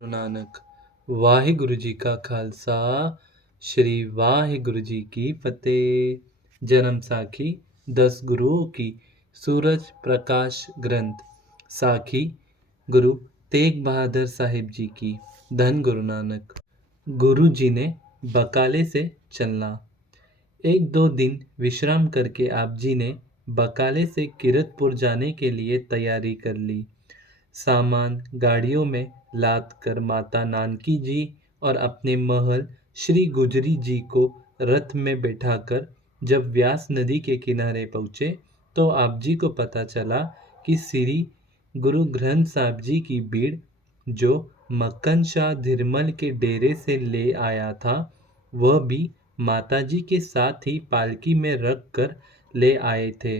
ਗੁਰੂ ਨਾਨਕ ਵਾਹਿਗੁਰੂ ਜੀ ਕਾ ਖਾਲਸਾ ਸ਼੍ਰੀ ਵਾਹਿਗੁਰੂ ਜੀ ਕੀ ਫਤਿਹ। जन्म साखी 10 गुरुओं की सूरज प्रकाश ग्रंथ साखी गुरु तेग बहादुर साहिब जी की। धन गुरु नानक। गुरु जी ने बकाले से चलना। एक दो दिन विश्राम करके आप जी ने बकाले से किरतपुर जाने के लिए तैयारी कर ली। सामान गाड़ियों में लाद कर माता नानकी जी और अपने महल श्री गुजरी जी को रथ में बैठाकर जब व्यास नदी के किनारे पहुँचे तो आप जी को पता चला कि श्री गुरु ग्रंथ साहब जी की भीड़ जो मक्खन शाह धिरमल के डेरे से ले आया था वह भी माता जी के साथ ही पालकी में रख कर ले आए थे।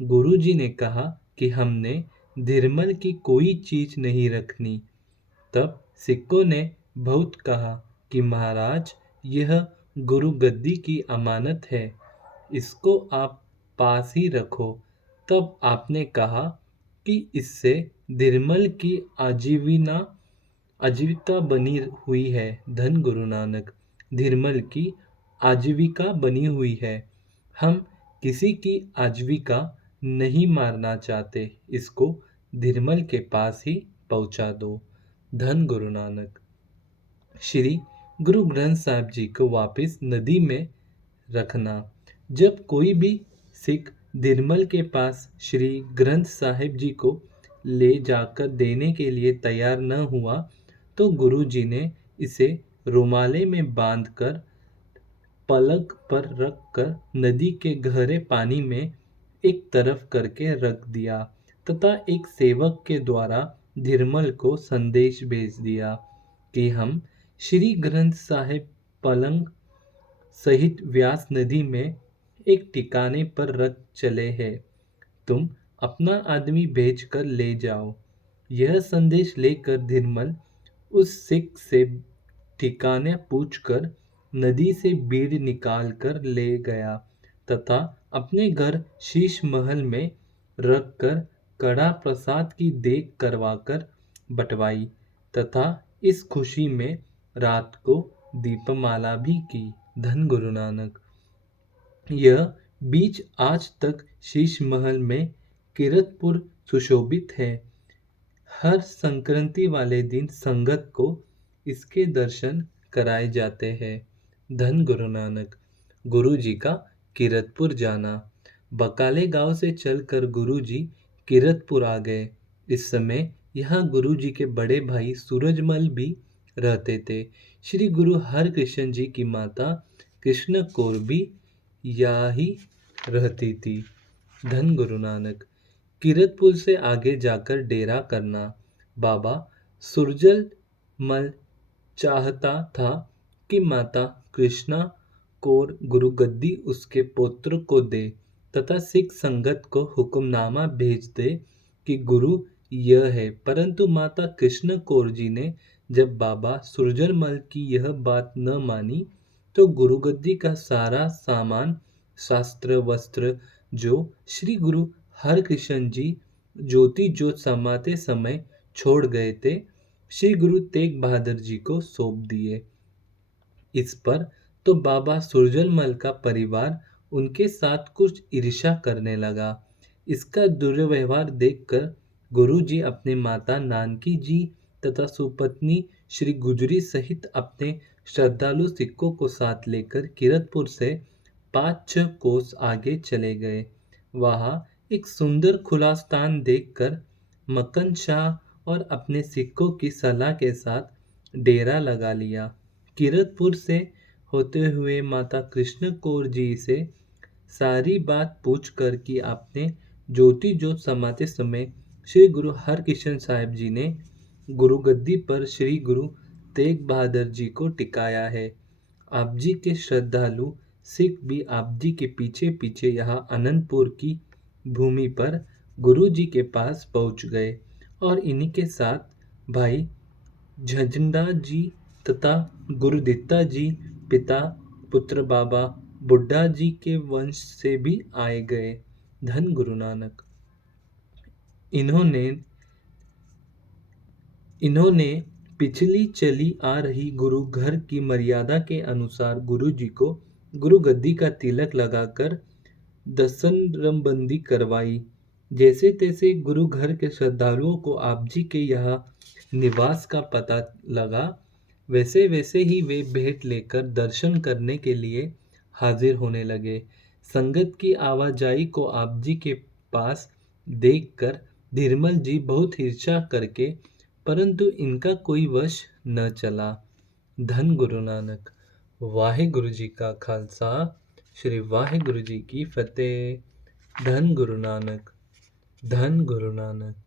गुरु जी ने कहा कि हमने धिरमल की कोई चीज नहीं रखनी। तब सिक्कों ने बहुत कहा कि महाराज यह गुरु गद्दी की अमानत है, इसको आप पास ही रखो। तब आपने कहा कि इससे धिरमल की आजीविका बनी हुई है। धन गुरु नानक। धिरमल की आजीविका बनी हुई है। हम किसी की आजीविका नहीं मारना चाहते, इसको धिरमल के पास ही पहुंचा दो। धन गुरु नानक। श्री गुरु ग्रंथ साहब जी को वापस नदी में रखना। जब कोई भी सिख धिरमल के पास श्री ग्रंथ साहिब जी को ले जाकर देने के लिए तैयार न हुआ तो गुरु जी ने इसे रुमाले में बांधकर पलक पर रखकर नदी के गहरे पानी में एक तरफ करके रख दिया तथा एक सेवक के द्वारा धिरमल को संदेश भेज दिया कि हम श्री ग्रंथ साहिब पलंग सहित व्यास नदी में एक ठिकाने पर रख चले हैं, तुम अपना आदमी भेज कर ले जाओ। यह संदेश लेकर धिरमल उस सिख से ठिकाने पूछकर नदी से बीड़ निकाल कर ले गया तथा अपने घर शीश महल में रखकर कड़ा प्रसाद की देग करवाकर बटवाई तथा इस खुशी में रात को दीपमाला भी की। धन गुरु नानक। यह बीच आज तक शीश महल में किरतपुर सुशोभित है। हर संक्रांति वाले दिन संगत को इसके दर्शन कराए जाते हैं। धन गुरु नानक। गुरु जी का किरतपुर जाना। बकाले गांव से चलकर गुरु जी किरतपुर आ गए। इस समय यहाँ गुरु जी के बड़े भाई सूरजमल भी रहते थे। श्री गुरु हरकृष्ण जी की माता कृष्ण कौर भी यही रहती थी। धन गुरु नानक। किरतपुर से आगे जाकर डेरा करना। बाबा सुरजल मल चाहता था कि माता कृष्णा कौर गुरु गद्दी उसके पुत्र को दे तथा सिख संगत को हुक्मनामा भेज दे कि गुरु यह है, परंतु माता कृष्ण कौर जी ने जब बाबा सुरजलमल की यह बात न मानी तो गुरु गद्दी का सारा सामान शास्त्र वस्त्र जो श्री गुरु हरकृष्ण जी ज्योति जोत समाते समय छोड़ गए थे श्री गुरु तेग बहादुर जी को सौंप दिए। इस पर तो बाबा सुरजलमल का परिवार उनके साथ कुछ ईर्ष्या करने लगा। इसका दुर्व्यवहार देखकर गुरु जी अपने माता नानकी जी तथा सुपत्नी श्री गुजरी सहित अपने श्रद्धालु सिखों को साथ लेकर किरतपुर से 5-6 कोस आगे चले गए। वहां एक सुंदर खुला स्थान देखकर मक्खन शाह और अपने सिखों की सलाह के साथ डेरा लगा लिया। किरतपुर से होते हुए माता कृष्ण कौर जी से सारी बात पूछकर कि आपने ज्योति जोत समाते समय श्री गुरु हरकृष्ण साहिब जी ने गुरु गद्दी पर श्री गुरु तेग बहादुर जी को टिकाया है। आप जी के श्रद्धालु सिख भी आप जी के पीछे पीछे यहाँ अनंतपुर की भूमि पर गुरु जी के पास पहुंच गए और इन्हीं के साथ भाई झंझा जी तथा गुरुदित्ता जी पिता पुत्र बाबा बुड्ढा जी के वंश से भी आए गए। धन गुरु नानक। इन्होंने इन्होंने पिछली चली आ रही गुरु घर की मर्यादा के अनुसार गुरु जी को गुरु गद्दी का तिलक लगाकर दसनरबंदी करवाई। जैसे तैसे गुरु घर के श्रद्धालुओं को आप जी के यहाँ निवास का पता लगा, वैसे वैसे ही वे भेंट लेकर दर्शन करने के लिए हाजिर होने लगे। संगत की आवाजाही को आप जी के पास देखकर धीरमल जी बहुत ईर्ष्या करके, परंतु इनका कोई वश न चला। धन गुरु नानक। वाहिगुरु जी का खालसा, श्री वाहिगुरु जी की फतेह। धन गुरु नानक, धन गुरु नानक।